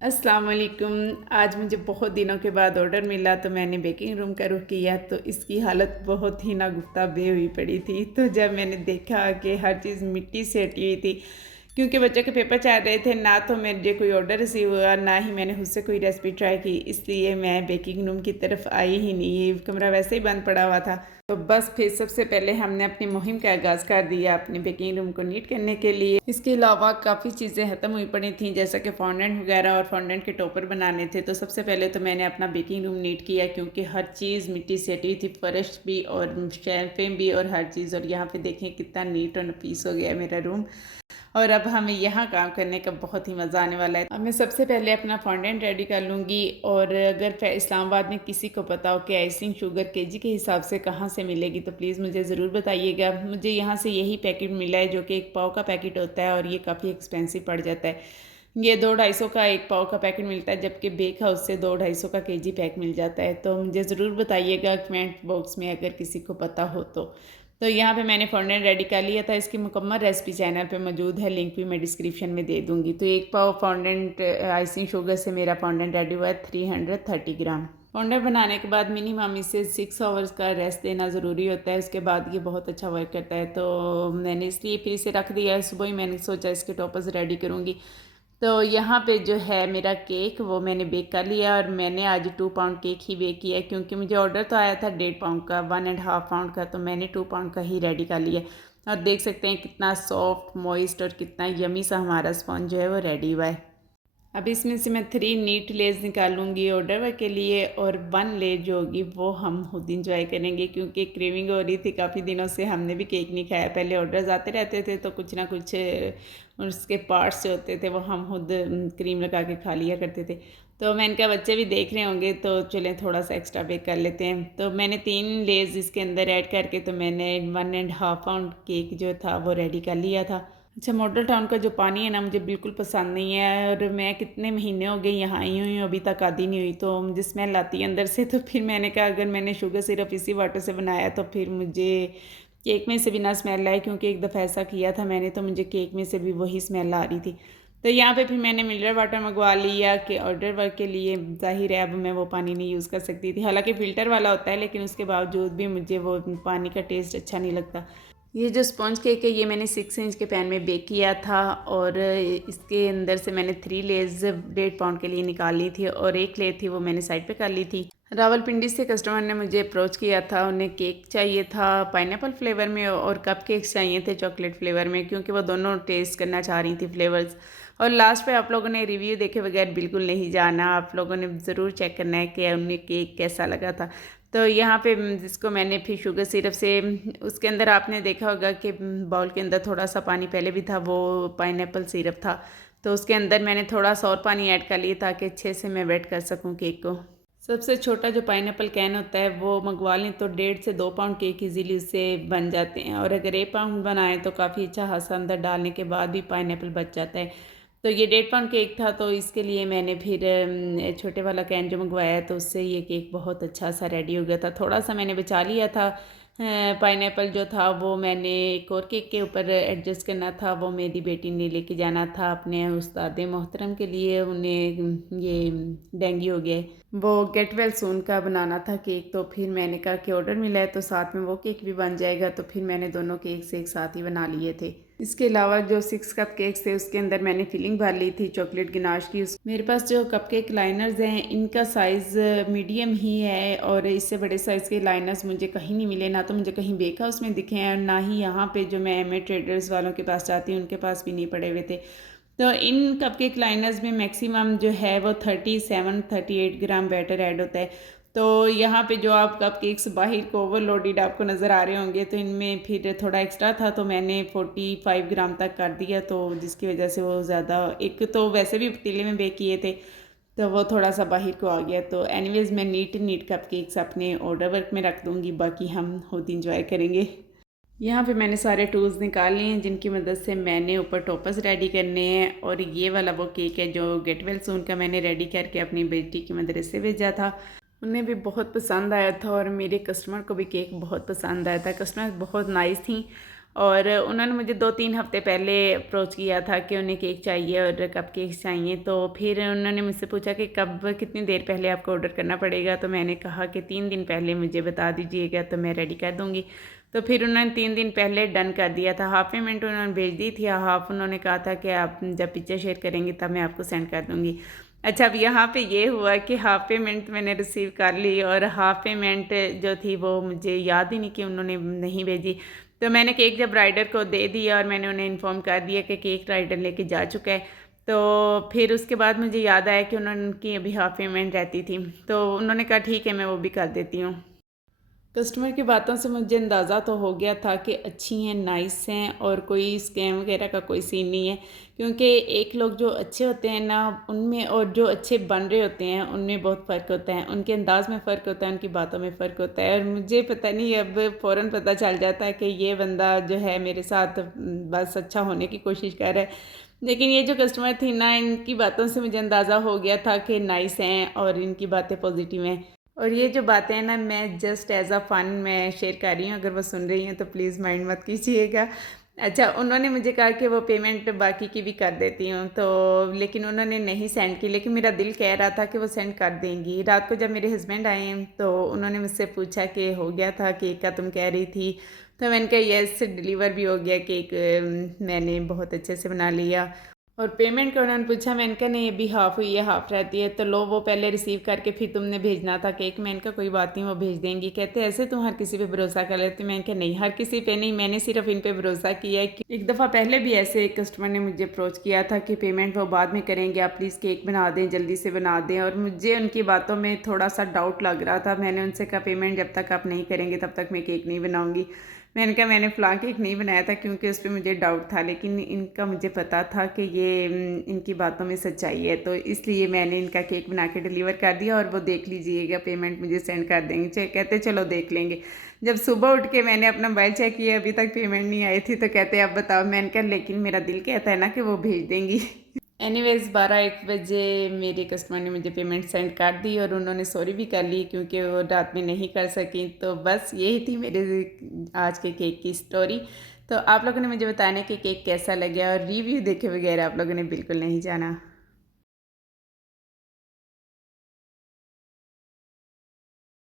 अस्सलाम वालेकुम। आज मुझे बहुत दिनों के बाद ऑर्डर मिला तो मैंने बेकिंग रूम का रुख किया तो इसकी हालत बहुत ही नागुफ्ता बे हुई पड़ी थी। तो जब मैंने देखा कि हर चीज़ मिट्टी से हटी हुई थी, क्योंकि बच्चों के पेपर चल रहे थे, ना तो मेरे कोई ऑर्डर रिसीव हुआ, ना ही मैंने उससे कोई रेसिपी ट्राई की, इसलिए मैं बेकिंग रूम की तरफ आई ही नहीं। ये कमरा वैसे ही बंद पड़ा हुआ था। तो बस फिर सबसे पहले हमने अपनी मुहिम का आगाज़ कर दिया अपने बेकिंग रूम को नीट करने के लिए। इसके अलावा काफ़ी चीज़ें ख़त्म हुई पड़ी थी, जैसा कि फॉन्डेंट वगैरह और फॉन्डेंट के टॉपर बनाने थे। तो सबसे पहले तो मैंने अपना बेकिंग रूम नीट किया, क्योंकि हर चीज़ मिट्टी से हटी थी, फर्श भी और शेल्फें भी और हर चीज़। और यहाँ पे देखें कितना नीट और नफीस हो गया है मेरा रूम। और अब हमें यहाँ काम करने का बहुत ही मज़ा आने वाला है। अब मैं सबसे पहले अपना फॉन्डेंट रेडी कर लूँगी। और अगर इस्लामाबाद में किसी को पता हो कि आइसिंग शुगर केजी के हिसाब से कहाँ से मिलेगी तो प्लीज़ मुझे ज़रूर बताइएगा। मुझे यहाँ से यही पैकेट मिला है, जो कि 1 पाव का पैकेट होता है और ये काफ़ी एक्सपेंसिव पड़ जाता है। ये 2-250 का 1 पाव का पैकेट मिलता है, जबकि बेक हाउस से 2-250 का केजी पैक मिल जाता है। तो मुझे ज़रूर बताइएगा कमेंट बॉक्स में अगर किसी को पता हो तो यहाँ पे मैंने फॉन्डेंट रेडी कर लिया था। इसकी मुकम्मल रेसिपी चैनल पे मौजूद है, लिंक भी मैं डिस्क्रिप्शन में दे दूँगी। तो 1 पाव फॉन्डेंट आइसिंग शुगर से मेरा फॉन्डेंट रेडी हुआ है 330 ग्राम। फॉन्डेंट बनाने के बाद मिनिमम इसे 6 आवर्स का रेस्ट देना ज़रूरी होता है, उसके बाद ये बहुत अच्छा वर्क करता है। तो मैंने इसलिए फिर इसे रख दिया है। सुबह ही मैंने सोचा इसके टॉपर्स रेडी करूँगी। तो यहाँ पे जो है मेरा केक वो मैंने बेक कर लिया, और मैंने आज 2 पाउंड केक ही बेक किया है, क्योंकि मुझे ऑर्डर तो आया था 1.5 पाउंड का, 1.5 पाउंड का, तो मैंने 2 पाउंड का ही रेडी कर लिया। और देख सकते हैं कितना सॉफ्ट मॉइस्ट और कितना यमी सा हमारा स्पॉन्ज जो है वो रेडी हुआ है। अब इसमें से मैं 3 नीट लेज़ निकालूंगी ऑर्डर वर्क के लिए, और 1 लेज़ जो होगी वो हम खुद इंजॉय करेंगे, क्योंकि क्रेविंग हो रही थी काफ़ी दिनों से। हमने भी केक नहीं खाया, पहले ऑर्डर्स आते रहते थे तो कुछ ना कुछ उसके पार्ट्स जो होते थे वो हम खुद क्रीम लगा के खा लिया करते थे। तो मैं इनका बच्चे भी देख रहे होंगे तो चलें थोड़ा सा एक्स्ट्रा बेक कर लेते हैं। तो मैंने 3 लेज़ इसके अंदर ऐड करके तो मैंने 1.5 पाउंड केक जो था वो रेडी कर लिया था। अच्छा, मॉडल टाउन का जो पानी है ना मुझे बिल्कुल पसंद नहीं है, और मैं कितने महीने हो गए यहाँ आई हुई हूँ, अभी तक आदी नहीं हुई, तो मुझे स्मेल आती है अंदर से। तो फिर मैंने कहा अगर मैंने शुगर सिरप इसी वाटर से बनाया तो फिर मुझे केक में से भी ना स्मेल आए, क्योंकि एक दफ़ा ऐसा किया था मैंने तो मुझे केक में से भी वही स्मेल आ रही थी। तो यहाँ पे फिर मैंने मिनरल वाटर मंगवा लिया कि ऑर्डर वर्क के लिए। ज़ाहिर है अब मैं वो पानी नहीं यूज़ कर सकती थी, हालांकि फ़िल्टर वाला होता है, लेकिन उसके बावजूद भी मुझे वो पानी का टेस्ट अच्छा नहीं लगता। ये जो स्पॉन्ज केक है ये मैंने 6 इंच के पैन में बेक किया था, और इसके अंदर से मैंने 3 लेज़ 1.5 पाउंड के लिए निकाली थी, और 1 लेयर थी वो मैंने साइड पे कर ली थी। रावलपिंडी से कस्टमर ने मुझे अप्रोच किया था, उन्हें केक चाहिए था पाइनएप्पल फ्लेवर में और कप केक्स चाहिए थे चॉकलेट फ्लेवर में, क्योंकि वो दोनों टेस्ट करना चाह रही थी फ्लेवर्स। और लास्ट पे आप लोगों ने रिव्यू देखे बगैर बिल्कुल नहीं जाना, आप लोगों ने ज़रूर चेक करना है कि उन्हें केक कैसा लगा था। तो यहाँ पे जिसको मैंने फिर शुगर सिरप से, उसके अंदर आपने देखा होगा कि बाउल के अंदर थोड़ा सा पानी पहले भी था, वो पाइनएप्पल सिरप था। तो उसके अंदर मैंने थोड़ा सा और पानी ऐड कर लिया ताकि अच्छे से मैं वेट कर सकूँ केक को। सबसे छोटा जो पाइनएप्पल कैन होता है वो मंगवा लें तो 1.5 से 2 पाउंड केक इजीली उससे बन जाते हैं, और अगर 1 पाउंड बनाएं तो काफ़ी अच्छा खासा अंदर डालने के बाद भी पाइनएप्पल बच जाता है। तो ये 1.5 पाउंड केक था, तो इसके लिए मैंने फिर छोटे वाला कैन जो मंगवाया तो उससे ये केक बहुत अच्छा सा रेडी हो गया था। थोड़ा सा मैंने बचा लिया था पाइनएप्पल जो था वो मैंने एक और केक के ऊपर एडजस्ट करना था, वो मेरी बेटी ने लेके जाना था अपने उस्ताद मोहतरम के लिए, उन्हें ये डेंगू हो गया, वो गेट वेल सून का बनाना था केक। तो फिर मैंने कहा कि ऑर्डर मिला है तो साथ में वो केक भी बन जाएगा, तो फिर मैंने दोनों केक्स एक साथ ही बना लिए थे। इसके अलावा जो 6 कप केक्स थे उसके अंदर मैंने फिलिंग भर ली थी चॉकलेट गिनाश की। मेरे पास जो कप केक लाइनर्स हैं इनका साइज़ मीडियम ही है, और इससे बड़े साइज़ के लाइनर्स मुझे कहीं नहीं मिले, ना तो मुझे कहीं बेक हाउस में दिखे हैं, और ना ही यहाँ पे जो मैं एम ट्रेडर्स वालों के पास जाती हूँ उनके पास भी नहीं पड़े हुए थे। तो इन कपकेक लाइनर्स में मैक्सिमम जो है वो 37-38 ग्राम बैटर ऐड होता है। तो यहाँ पे जो आप कपकेक्स बाहर को ओवरलोडेड आपको नज़र आ रहे होंगे, तो इनमें फिर थोड़ा एक्स्ट्रा था तो मैंने 45 ग्राम तक कर दिया, तो जिसकी वजह से वो ज़्यादा, एक तो वैसे भी पतीले में बेक किए थे तो वो थोड़ा सा बाहर को आ गया। तो एनीवेज़ मैं नीट कपकेक्स अपने ऑर्डर वर्क में रख दूँगी, बाकी हम खुद इंजॉय करेंगे। यहाँ पे मैंने सारे टूल्स निकाल लिए हैं जिनकी मदद से मैंने ऊपर टॉपर्स रेडी करने हैं, और ये वाला वो केक है जो गेट वेल सून का मैंने रेडी करके अपनी बेटी की मदरसे भेजा था। उन्हें भी बहुत पसंद आया था, और मेरे कस्टमर को भी केक बहुत पसंद आया था। कस्टमर बहुत नाइस थी, और उन्होंने मुझे 2-3 हफ़्ते पहले अप्रोच किया था कि उन्हें केक चाहिए और कप केक्स चाहिए। तो फिर उन्होंने मुझसे पूछा कि कब कितनी देर पहले आपको ऑर्डर करना पड़ेगा। तो मैंने कहा कि 3 दिन पहले मुझे बता दीजिएगा तो मैं रेडी कर दूँगी। तो फिर उन्होंने 3 दिन पहले डन कर दिया था। हाफ़ पेमेंट उन्होंने भेज दी थी, हाफ़ उन्होंने कहा था कि आप जब पिक्चर शेयर करेंगी तब मैं आपको सेंड कर दूँगी। अच्छा, अब यहाँ पे ये हुआ कि हाफ़ पेमेंट मैंने रिसीव कर ली और हाफ़ पेमेंट जो थी वो मुझे याद ही नहीं कि उन्होंने नहीं भेजी। तो मैंने केक जब राइडर को दे दिया और मैंने उन्हें इन्फॉर्म कर दिया कि केक राइडर लेके जा चुका है, तो फिर उसके बाद मुझे याद आया कि उनकी अभी हाफ़ पेमेंट रहती थी। तो उन्होंने कहा ठीक है, मैं वो भी कर देती हूँ। कस्टमर की बातों से मुझे अंदाज़ा तो हो गया था कि अच्छी हैं, नाइस हैं और कोई स्कैम वगैरह का कोई सीन नहीं है। क्योंकि एक लोग जो अच्छे होते हैं ना, उनमें और जो अच्छे बन रहे होते हैं उनमें बहुत फ़र्क होता है। उनके अंदाज़ में फ़र्क होता है, उनकी बातों में फ़र्क होता है। और मुझे पता नहीं, अब फ़ौरन पता चल जाता है कि ये बंदा जो है मेरे साथ बस अच्छा होने की कोशिश कर रहा है। लेकिन ये जो कस्टमर थी ना, इनकी बातों से मुझे अंदाज़ा हो गया था कि नाइस हैं और इनकी बातें पॉजिटिव हैं। और ये जो बातें हैं ना, मैं जस्ट एज़ अ फ़न मैं शेयर कर रही हूँ, अगर वो सुन रही हैं तो प्लीज़ माइंड मत कीजिएगा। अच्छा, उन्होंने मुझे कहा कि वो पेमेंट बाकी की भी कर देती हूँ, तो लेकिन उन्होंने नहीं सेंड की, लेकिन मेरा दिल कह रहा था कि वो सेंड कर देंगी। रात को जब मेरे हस्बैंड आए हैं तो उन्होंने मुझसे पूछा कि हो गया था केक का, तुम कह रही थी। तो मैंने कहा येस, डिलीवर भी हो गया केक, मैंने बहुत अच्छे से बना लिया। और पेमेंट का उन्होंने पूछा, मैंने कहा नहीं अभी हाफ़ हुई है, हाफ़ रहती है, तो लो वो पहले रिसीव करके फिर तुमने भेजना था केक। मैंने कहा कोई बात नहीं, वो भेज देंगी। कहते ऐसे तुम हर किसी पे भरोसा कर लेते। मैंने कहा नहीं, हर किसी पे नहीं, मैंने सिर्फ इन पे भरोसा किया है। कि एक दफ़ा पहले भी ऐसे एक कस्टमर ने मुझे अप्रोच किया था कि पेमेंट वो बाद में करेंगे, आप प्लीज़ केक बना दें, जल्दी से बना दें। और मुझे उनकी बातों में थोड़ा सा डाउट लग रहा था। मैंने उनसे कहा पेमेंट जब तक आप नहीं करेंगे तब तक मैं केक नहीं बनाऊँगी। मैंने कहा मैंने फ़लाँ केक नहीं बनाया था क्योंकि उस पे मुझे डाउट था, लेकिन इनका मुझे पता था कि ये इनकी बातों में सच्चाई है, तो इसलिए मैंने इनका केक बना के डिलीवर कर दिया। और वो देख लीजिएगा, पेमेंट मुझे सेंड कर देंगे। कहते चलो देख लेंगे। जब सुबह उठ के मैंने अपना मोबाइल चेक किया, अभी तक पेमेंट नहीं आई थी, तो कहते अब बताओ। मैंने कहा लेकिन मेरा दिल कहता है ना कि वो भेज देंगी। एनीवेज़ 12-1 बजे मेरे कस्टमर ने मुझे पेमेंट सेंड कर दी और उन्होंने सॉरी भी कर ली क्योंकि वो रात में नहीं कर सकी। तो बस यही थी मेरे आज के केक की स्टोरी। तो आप लोगों ने मुझे बताना कि केक कैसा लगा और रिव्यू देखे बगैर आप लोगों ने बिल्कुल नहीं जाना।